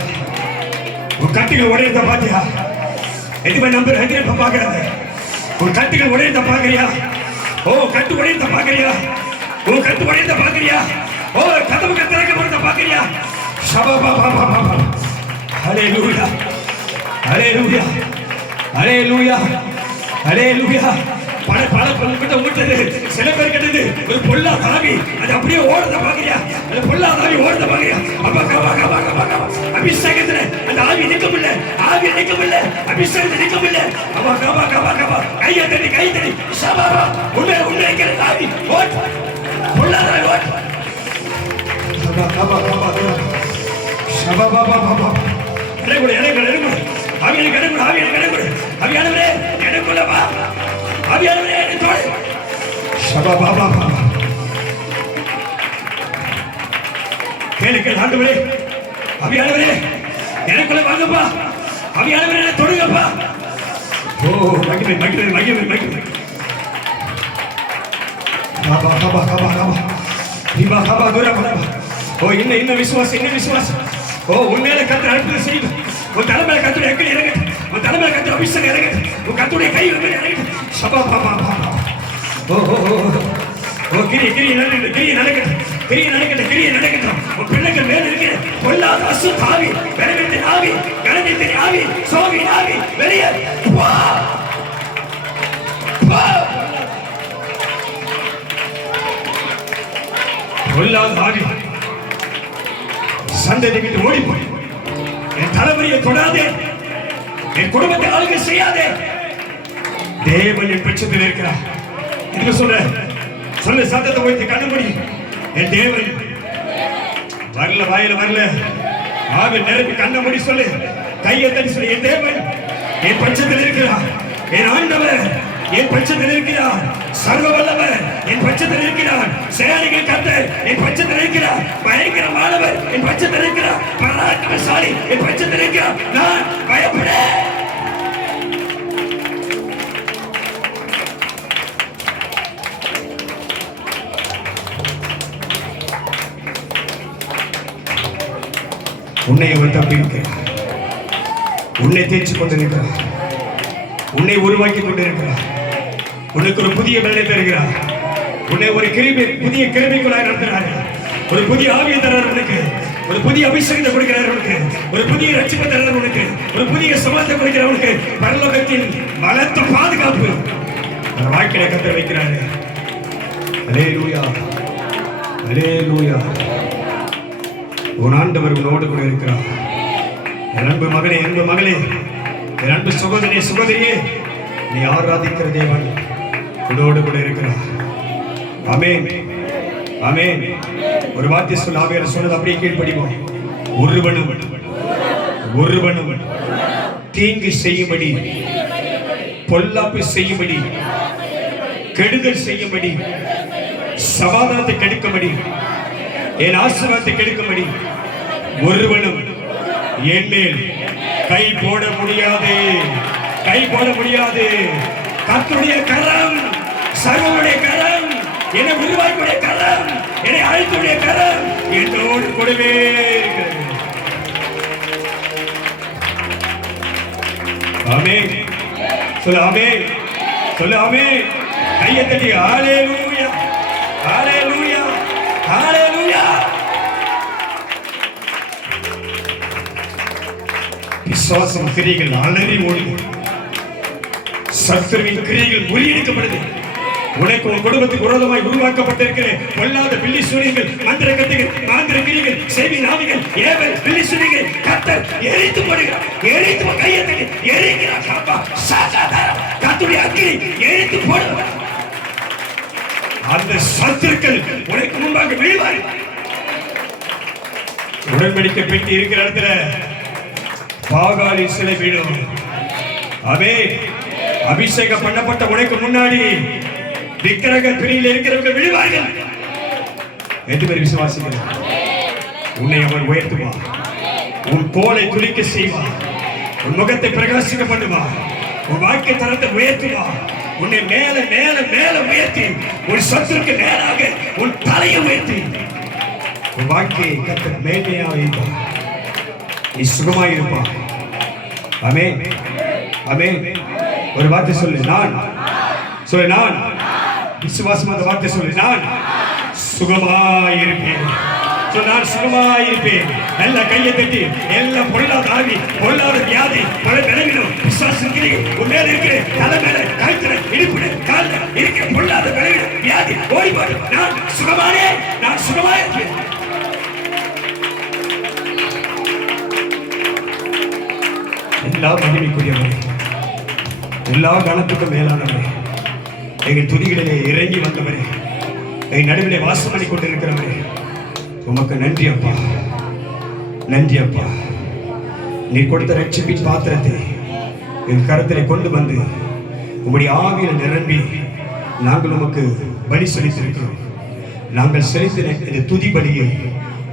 உன் கட்டுகள் உடையத பாத்தியா? எதுவுமே நம்பர் ஹெதிரப்ப பாக்குறாங்க. உன் கட்டுகள் உடையத பாக்குறியா? ஓ கட்டு உடையத பாக்குறியா? ஓ கட்டு உடையத பாக்குறியா? ஓ கதவு திறக்கப்படுறத பாக்குறியா? ஷபபபபப. ஹalleluya. ஹalleluya. ஹalleluya. ஹalleluya. பல பல பல்கிட்ட ஊட்டது சில பேர் கிட்டது ஒரு பொல்லா தாவி அது அப்படியே ஓடுறத பாக்குறியா? அந்த பொல்லா தாவி ஓடுறத பாக்குறியா? அப்பா கவா கவா கவா கவா அபிஷேகத்துல அந்த ஆவி நிக்கமில்ல, ஆவி நிக்கமில்ல, அபிஷேகத்துல நிக்கமில்ல. அப்பா கவா கவா கவா கையை தட்டி சபாபா உன்னை இருக்கிற ஆவி ஓட் பொல்லா தாவி ஓட் கவா கவா கவா சபாபா எடகுடு ஆவியை கடக்குடு ஆவியானவரே எனக்குள்ள வா. ஆவியானவரே என்னோடு சபாபா கேளுங்கள் ஆண்டவரே. ஆவியானவரே எனக்குள்ள வாங்கப்பா. ஆவியானவரே என்னை தொடுங்கப்பா. ஓ மகிமை பாபா பாபா பாபா பாபா இவா பாபா தூரமா. ஓ இன்ன விசுவாசம். ஓ உன்மேல கர்த்தர் அற்புதம் செய்யும். உன் தலைமையில கர்த்தருடைய அக்கினி இறங்கட்டும். உன் தலைமையில கர்த்தருடைய அபிஷேகம் இறங்கட்டும். உன் கர்த்தருடைய கை இறங்கட்டும். சபா பாபா பாபா. ஓ ஓ ஓ கிரி நடக்கட்டும். உன் பிள்ளைகள் மேல இருக்கிற பொல்லாத அசுத்த ஆவி, கனவத்தின் ஆவி, சோவின் ஆவி வெளியே வா. பொல்லாத ஆவி சந்ததி விட்டு ஓடி போய் என் தலைமுறையை தொடாதே, என் குடும்பத்தை ஆளுகை செய்யாதே. தேவன் என் பட்சத்தில் இருக்கிறார். இது சொல்ல சத்தத்தை வைத்து கண்டுபிடி. என் தேவன் வரல, வாயில வரல, ஆவி நிரப்பி கண்ண சொல்லு, கையை தட்டி சொல்லு. என் தேவன் என் பட்சத்தில் இருக்கிறார். என் ஆண்டவர் என் பட்சத்தில் இருக்கிறார். சர்வ வல்லவர் என் பட்சத்தில் இருக்கிறார். சேனைகள் கர்த்தர் என் பட்சத்தில் இருக்கிறார். பயங்கரமானவர் என் பட்சத்தில் இருக்கிறார். பராக்கிரமசாலி என் பட்சத்தில் இருக்கிறார். நான் பயப்படேன். உன்னை அவன் தப்பியிருக்கிறார். உன்னை தேய்ச்சி கொண்டிருக்கிறார். உன்னை உருவாக்கி கொண்டிருக்கிறார். உனக்கு ஒரு புதிய வேலை தருகிறார். உன்னை ஒரு புதிய கிருமிக்குள்ளாய் நடத்துகிறார். ஒரு புதிய ஆவியை தரார் உனக்கு. ஒரு புதிய அபிஷேகத்தை கொடுக்கிறார் உனக்கு. ஒரு புதிய ரட்சிப்பை தரார் உனக்கு. ஒரு புதிய சமாதத்தை கொடுக்கிறார் உனக்கு. பரலோகத்தின் பலத்த பாதுகாப்பு வாழ்க்கையை கத்தர் வைக்கிறாரு. அல்லேலூயா, அல்லேலூயா. உன் ஆண்டவர் உன்னோடு கூட இருக்கிறார். என் அன்பு மகனே, அன்பு மகளே, என் அன்பு சகோதரியே, நீ ஆராதிக்கிற தேவன் உன்னோடு கூட இருக்கிறார். ஆமென், ஆமென். ஒரு வார்த்தை சொல்ல ஆவியானவர் சொன்னது அப்படியே கீழ்ப்படிவோம். ஒருவனும் தீங்கு செய்யும்படி, பொல்லாப்பு செய்யும்படி, கெடுதல் செய்யும்படி, சமாதானத்தை கெடுக்கும்படி, என் ஆசீர்வாதத்தை கெடுக்கும்படி ஒருவனும் என் மேல் கை போட முடியாது. கர்த்தருடைய கரம், சர்வருடைய கரம், என்னை உருவாக்கிய கரம், என்னை அழைத்துடைய கரம் என்னோடு கூடவே இருக்கிறது. ஆமென். சொல்லு ஆமென், சொல்லு ஆமென். கையை தட்டி ஹalleluya, ஹalleluya, ஹalleluya. விசுவாசம் கிரியைகள் அலறி ஓடுது. சத்துருவின் கிரியைகள் முறியடிக்கப்படுது. உனக்கு உன் குடும்பத்துக்கு விரோதமாய் உருவாக்கப்பட்டிருக்கிற பொல்லாத பில்லி சூரியங்கள், மந்திர கத்திகள், மாந்திர கிரியைகள், செவி நாவிகள், ஏவல் பில்லி சூரியங்கள் கர்த்தர் எரித்து போடுகிறார். எரித்து கையை தட்டி எரிக்கிறார். கர்த்தருடைய அக்கினி எரித்து போடுவார். அந்த சத்துருக்கள் உனக்கு முன்பாக விழுவார்கள். உடன்படிக்கை பெட்டி இருக்கிற இடத்துல பாகாலி சிலை வீடும். அபிஷேகம் பண்ணப்பட்ட உனக்கு முன்னாடி விக்கிரக பிரியில் இருக்கிறவங்க விழுவார்கள். எட்டு பேர் விசுவாசிகள். உன்னை அவன் உயர்த்துவார். உன் கோலை துளிக்க செய்வார். உன் முகத்தை பிரகாசிக்க பண்ணுவார். உன் வாழ்க்கை தரத்தை உயர்த்துவார். உன்னை மேல மேல மேல உயர்த்தி உன் சத்துருக்கு நேராக உன் தலையை உயர்த்தி உன் வாழ்க்கையை கர்த்தர் மேன்மையாக வைப்பார். நீ சுகமாயிருப்பாய். ஆமென், ஆமென். ஒரு வார்த்தை சொல்லு, நான் சொல்லு, நான் விசுவாசமா அந்த வார்த்தை சொல்லு, நான் சுகமாயிருப்பேன். நான் சுகமாயிருப்பேன். நல்ல கையை தட்டி எல்லா பொல்லாத ஆவி, பொல்லாத வியாதி, பல பலவீனம், பிசாசின் கிரியை உன் மேல இருக்கிற தலை மேல, கழுத்துல, இடுப்புல, கால்ல இருக்கிற பொல்லாத பலவீனம், வியாதி ஓடிப்பாடு. நான் சுகமானே, நான் சுகமாயிருப்பேன். எல்லா மகிமைக்குரியவரே, எல்லா கணத்துக்கும் மேலானவரே, எங்கள் துதிகளிலே இறங்கி வந்தவரே, எங்கள் நடுவிலே வாசம் பண்ணி கொண்டிருக்கிறவரே, உமக்கு நன்றி அப்பா, நன்றி அப்பா. நீ கொடுத்த ரட்சிப்பின் பாத்திரத்தை என் கரத்திலே கொண்டு வந்து உம்முடைய ஆவியில் நிரம்பி நாங்கள் உமக்கு பலி செலுத்திருக்கிறோம். நாங்கள் செலுத்தின இந்த துதி பலியை,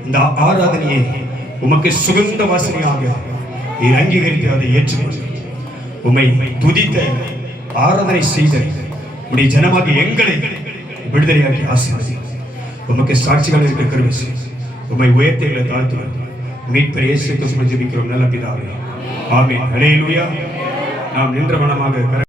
இந்த ஆராதனையை உமக்கு சுகந்த வாசனையாக நீர் அங்கீகரித்து அதை ஏற்றுக்கொண்டு உம்மை துதித்த ஆராதனை செய்த உடைய ஜனமாக எங்களை விடுதலையாக்கி ஆசீர்வதி. உமக்கு சாட்சிகள் இருக்க கருவி உம்மை உயர்த்தைகளை தாழ்த்துவோம். மீட்பர் இயேசு கிறிஸ்துவை ஜெபிக்கிறோம் நல்ல பிதாவே, ஆமென். அல்லேலூயா. நாம் நின்ற மனமாக